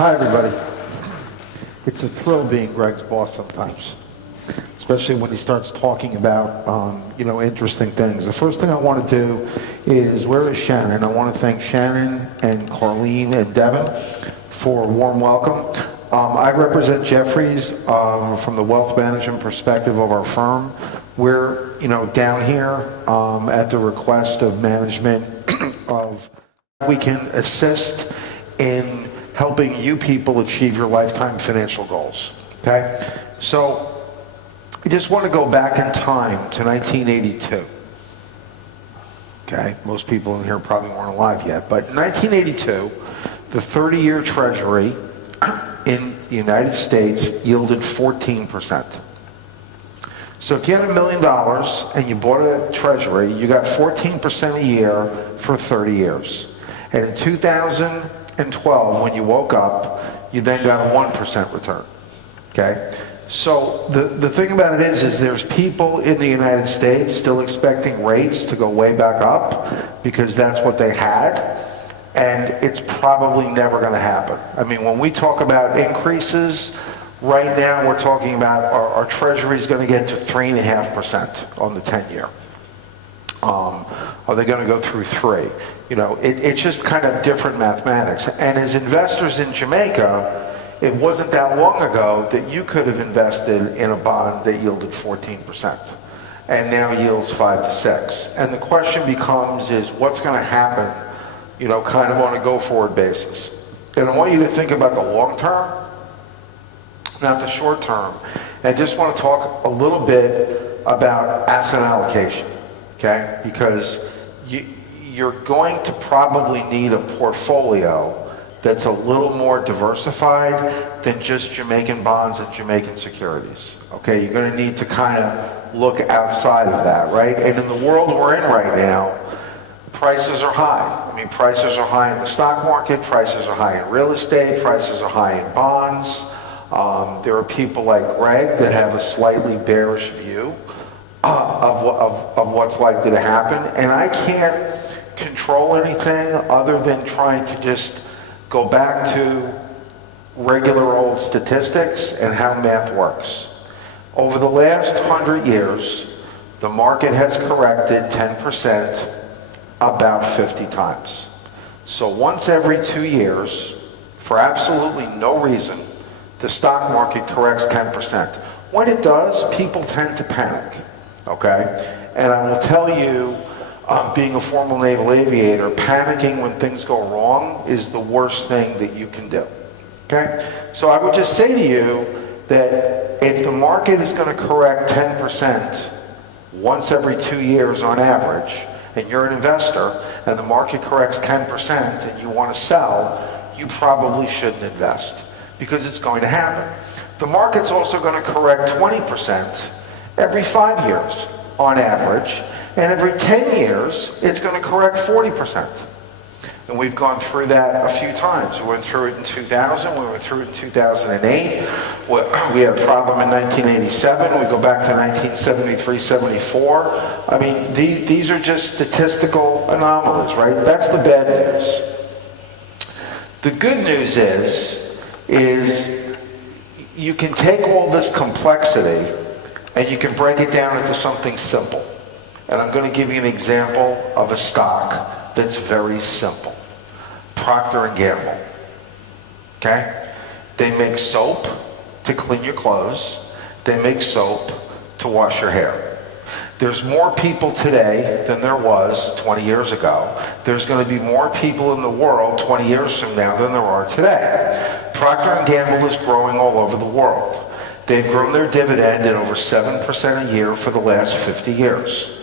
Hi, everybody. It's a thrill being Greg's boss sometimes, especially when he starts talking about, interesting things. The first thing I want to do is, where is Shannon? I want to thank Shannon and Carlene and Devin for a warm welcome. I represent Jeffries from the wealth management perspective of our firm. We're, down here at the request of management of we can assist in helping you people achieve your lifetime financial goals, okay? So I just want to go back in time to 1982, okay? Most people in here probably weren't alive yet, but in 1982, the 30-year Treasury in the United States yielded 14%. So if you had $1 million and you bought a Treasury, you got 14% a year for 30 years. And in 2012, when you woke up, you then got a 1% return, okay? So the thing about it is there's people in the United States still expecting rates to go way back up because that's what they had, and it's probably never going to happen. I mean, when we talk about increases, right now we're talking about our Treasury is going to get to 3.5% on the 10-year. Are they going to go through 3? It's just kind of different mathematics. And as investors in Jamaica, it wasn't that long ago that you could have invested in a bond that yielded 14% and now yields 5 to 6. And the question becomes is what's going to happen, kind of on a go-forward basis. And I want you to think about the long term, not the short term. And I just want to talk a little bit about asset allocation, okay? Because you're going to probably need a portfolio that's a little more diversified than just Jamaican bonds and Jamaican securities, okay? You're going to need to kind of look outside of that, right? And in the world we're in right now, prices are high. I mean, prices are high in the stock market, prices are high in real estate, prices are high in bonds. There are people like Greg that have a slightly bearish view of what's likely to happen, and I can't control anything other than trying to just go back to regular old statistics and how math works. Over the last 100 years, the market has corrected 10% about 50 times. So once every 2 years, for absolutely no reason, the stock market corrects 10%. When it does, people tend to panic, okay? And I will tell you, being a former naval aviator, panicking when things go wrong is the worst thing that you can do, okay? So I would just say to you that if the market is going to correct 10% once every 2 years on average, and you're an investor, and the market corrects 10% and you want to sell, you probably shouldn't invest, because it's going to happen. The market's also going to correct 20% every 5 years on average, and every 10 years, it's going to correct 40%. And we've gone through that a few times. We went through it in 2000, we went through it in 2008, we had a problem in 1987, we go back to 1973, 74. I mean, these are just statistical anomalies, right? That's the bad news. The good news is you can take all this complexity and you can break it down into something simple. And I'm going to give you an example of a stock that's very simple. Procter Gamble, okay? They make soap to clean your clothes. They make soap to wash your hair. There's more people today than there was 20 years ago. There's going to be more people in the world 20 years from now than there are today. Procter Gamble is growing all over the world. They've grown their dividend at over 7% a year for the last 50 years.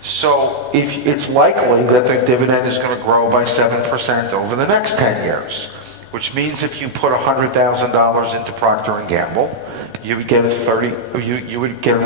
So if it's likely that their dividend is going to grow by 7% over the next 10 years, which means if you put $100,000 into Procter & Gamble, you would get a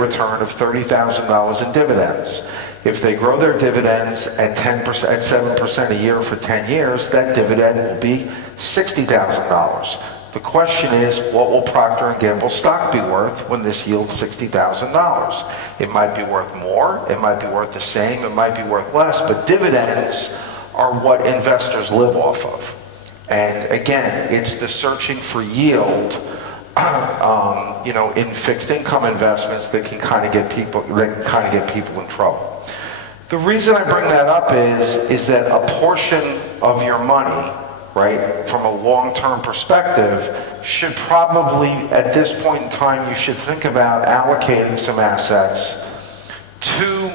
return of $30,000 in dividends. If they grow their dividends at 7% a year for 10 years, that dividend will be $60,000. The question is, what will Procter & Gamble stock be worth when this yields $60,000? It might be worth more, it might be worth the same, it might be worth less, but dividends are what investors live off of. And again, it's the searching for yield, in fixed income investments that can kind of get people in trouble. The reason I bring that up is that a portion of your money, right, from a long-term perspective, should probably, at this point in time, you should think about allocating some assets to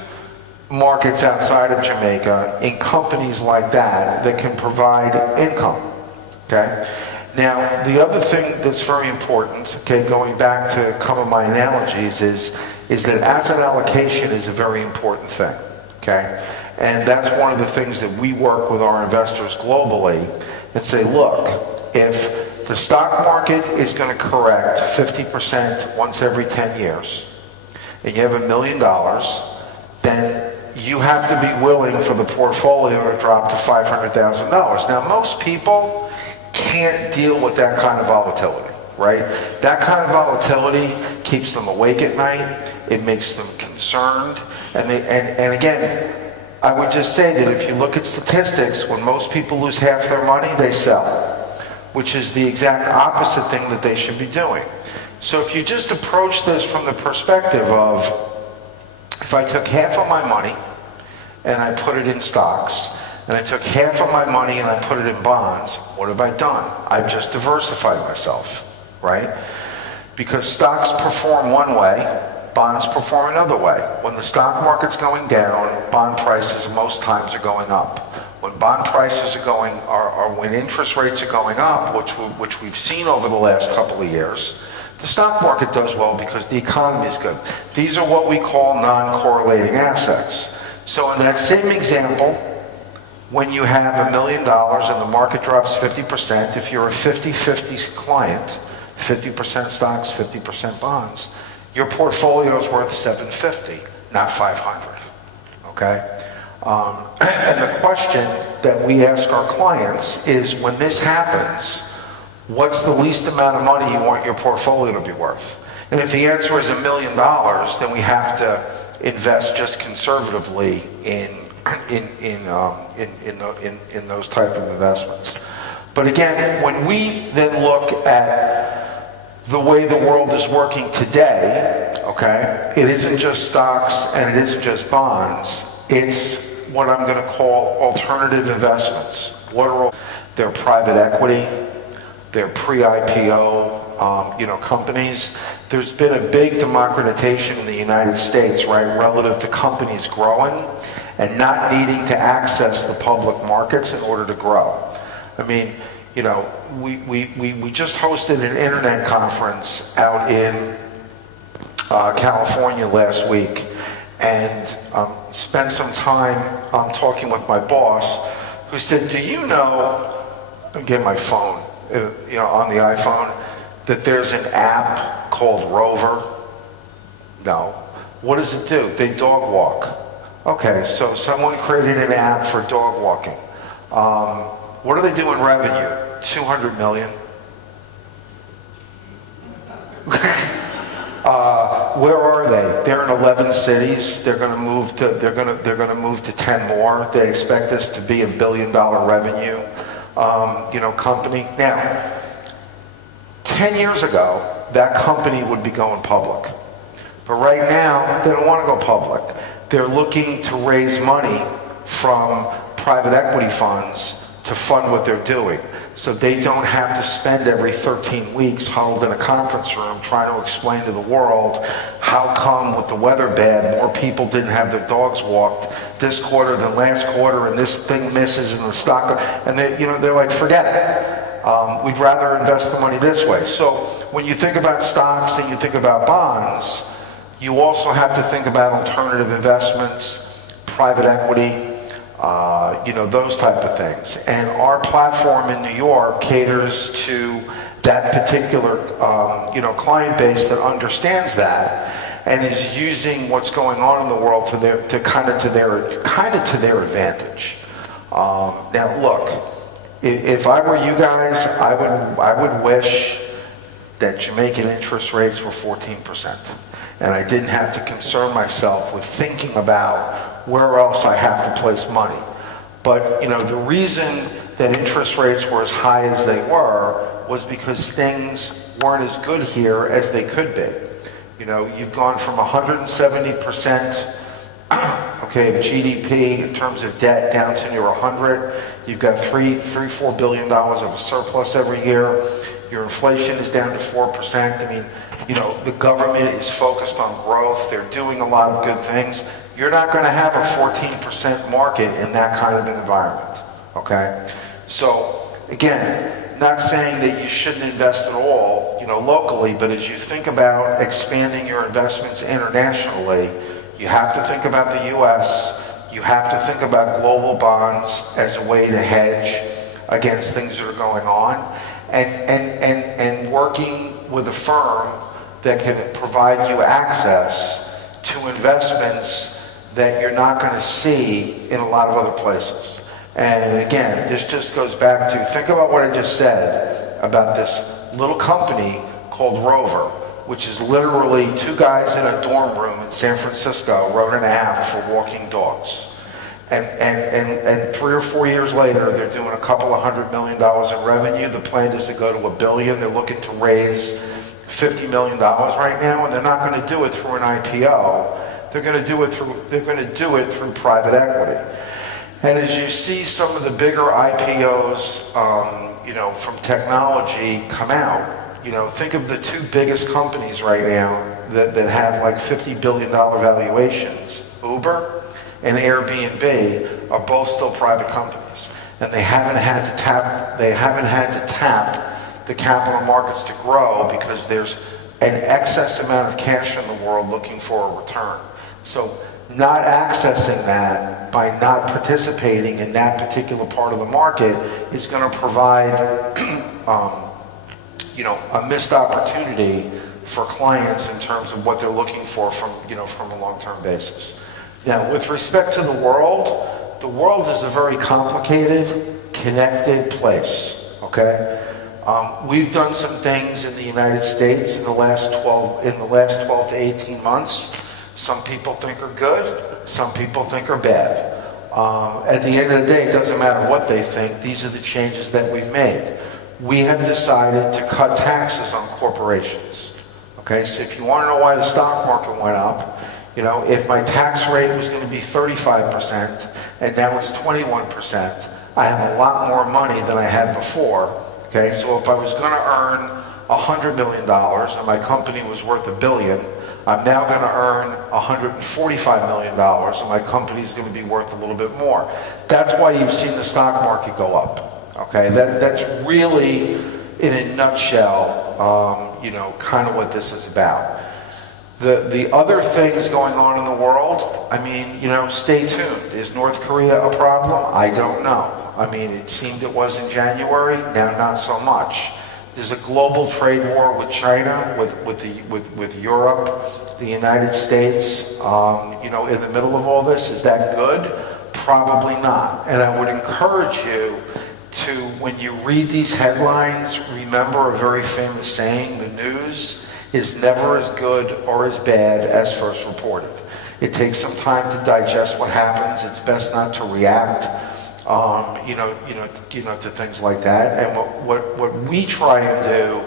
markets outside of Jamaica in companies like that can provide income, okay? Now, the other thing that's very important, okay, going back to a couple of my analogies, is that asset allocation is a very important thing, okay? And that's one of the things that we work with our investors globally and say, look, if the stock market is going to correct 50% once every 10 years, and you have $1 million, then you have to be willing for the portfolio to drop to $500,000. Now, most people can't deal with that kind of volatility, right? That kind of volatility keeps them awake at night. It makes them concerned. And again, I would just say that if you look at statistics, when most people lose half their money, they sell, which is the exact opposite thing that they should be doing. So if you just approach this from the perspective of, if I took half of my money and I put it in stocks, and I took half of my money and I put it in bonds, what have I done? I've just diversified myself, right? Because stocks perform one way, bonds perform another way. When the stock market's going down, bond prices most times are going up. When bond prices are going, or when interest rates are going up, which we've seen over the last couple of years, the stock market does well because the economy is good. These are what we call non-correlating assets. So in that same example, when you have $1 million and the market drops 50%, if you're a 50-50 client, 50% stocks, 50% bonds, your portfolio is worth $750, not $500, okay? And the question that we ask our clients is, when this happens, what's the least amount of money you want your portfolio to be worth? And if the answer is $1 million, then we have to invest just conservatively in those type of investments. But again, when we then look at the way the world is working today, okay, it isn't just stocks and it isn't just bonds, it's what I'm going to call alternative investments. They're private equity, they're pre-IPO companies. There's been a big democratization in the United States, right, relative to companies growing and not needing to access the public markets in order to grow. I mean, we just hosted an internet conference out in California last week, and spent some time talking with my boss, who said, do you know, I'm getting my phone, on the iPhone, that there's an app called Rover? No. What does it do? They dog walk. Okay, so someone created an app for dog walking. What do they do in revenue? 200 million. Where are they? They're in 11 cities. They're going to move to. They're going to move to 10 more. They expect this to be $1 billion revenue, company. Now, 10 years ago, that company would be going public, but right now they don't want to go public. They're looking to raise money from private equity funds to fund what they're doing, so they don't have to spend every 13 weeks huddled in a conference room trying to explain to the world how come with the weather bad more people didn't have their dogs walked this quarter than last quarter, and this thing misses in the stock, and they're like, forget it. We'd rather invest the money this way. So when you think about stocks and you think about bonds, you also have to think about alternative investments, private equity, those type of things. And our platform in New York caters to that particular, client base that understands that and is using what's going on in the world to their advantage. Now, look, if I were you guys, I would wish that Jamaican interest rates were 14%. And I didn't have to concern myself with thinking about where else I have to place money. But the reason that interest rates were as high as they were was because things weren't as good here as they could be. You know, you've gone from 170% okay, GDP in terms of debt down to near 100. You've got $4 billion of a surplus every year. Your inflation is down to 4%. I mean, you know, the government is focused on growth. They're doing a lot of good things. You're not going to have a 14% market in that kind of an environment, okay? So, again, not saying that you shouldn't invest at all, you know, locally, but as you think about expanding your investments internationally, you have to think about the U.S., you have to think about global bonds as a way to hedge against things that are going on, and working with a firm that can provide you access to investments that you're not going to see in a lot of other places. And again, this just goes back to, think about what I just said about this little company called Rover, which is literally two guys in a dorm room in San Francisco wrote an app for walking dogs. And 3 or 4 years later, they're doing a couple of $100 million in revenue. The plan is to go to $1 billion. They're looking to raise $50 million right now, and they're not going to do it through an IPO. They're going to do it through private equity. And as you see some of the bigger IPOs, you know, from technology come out, you know, think of the two biggest companies right now that have like $50 billion valuations. Uber and Airbnb are both still private companies, and they haven't had to tap the capital markets to grow because there's an excess amount of cash in the world looking for a return. So not accessing that by not participating in that particular part of the market is going to provide you know, a missed opportunity for clients in terms of what they're looking for from, you know, from a long-term basis. Now, with respect to the world is a very complicated, connected place, okay? We've done some things in the United States in the last 12 to 18 months. Some people think are good, some people think are bad. At the end of the day, it doesn't matter what they think, these are the changes that we've made. We have decided to cut taxes on corporations. Okay, so if you want to know why the stock market went up, you know, if my tax rate was going to be 35% and now it's 21%, I have a lot more money than I had before. Okay, so if I was going to earn $100 million and my company was worth $1 billion, I'm now going to earn $145 million and my company is going to be worth a little bit more. That's why you've seen the stock market go up. Okay, that's really, in a nutshell, you know, kind of what this is about. The other things going on in the world, I mean, you know, stay tuned. Is North Korea a problem? I don't know. I mean, it seemed it was in January, now not so much. There's a global trade war with China, with Europe, the United States, you know, in the middle of all this. Is that good? Probably not. And I would encourage you to, when you read these headlines, remember a very famous saying: the news is never as good or as bad as first reported. It takes some time to digest what happens. It's best not to react, you know, to things like that. And what we try and do,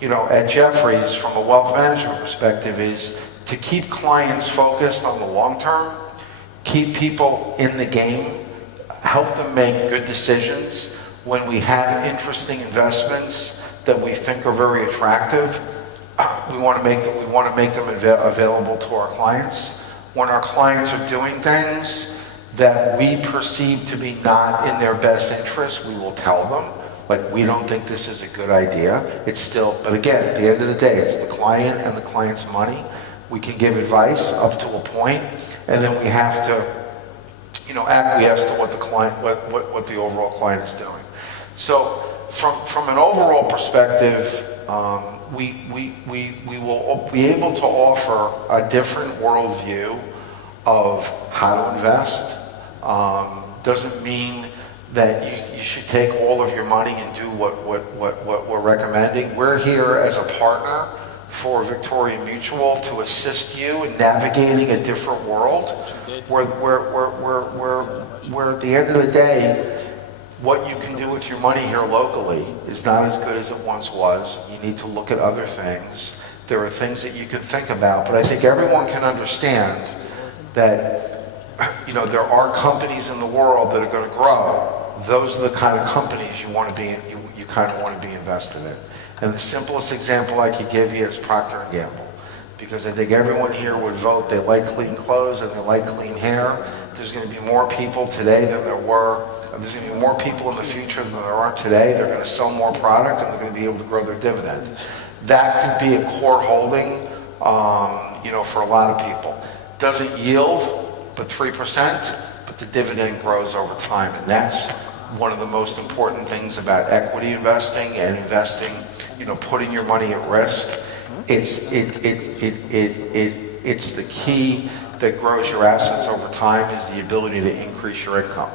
you know, at Jefferies from a wealth management perspective is to keep clients focused on the long term, keep people in the game, help them make good decisions. When we have interesting investments that we think are very attractive, we want to make them available to our clients. When our clients are doing things that we perceive to be not in their best interest, we will tell them, like, we don't think this is a good idea. It's still, but again, at the end of the day, it's the client and the client's money. We can give advice up to a point, and then we have to, you know, acquiesce to what the client, what the overall client is doing. So from an overall perspective, we will be able to offer a different worldview of how to invest. Doesn't mean that you should take all of your money and do what we're recommending. We're here as a partner for Victoria Mutual to assist you in navigating a different world where at the end of the day, what you can do with your money here locally is not as good as it once was. You need to look at other things. There are things that you can think about, but I think everyone can understand that, you know, there are companies in the world that are going to grow. Those are the kind of companies you want to be, you kind of want to be invested in. And the simplest example I could give you is Procter Gamble, because I think everyone here would vote they like clean clothes and they like clean hair. There's going to be more people today than there were. There's going to be more people in the future than there are today. They're going to sell more product and they're going to be able to grow their dividend. That could be a core holding, you know, for a lot of people. Doesn't yield but 3%, but the dividend grows over time, and that's one of the most important things about equity investing and investing, you know, putting your money at risk. It's the key that grows your assets over time, is the ability to increase your income.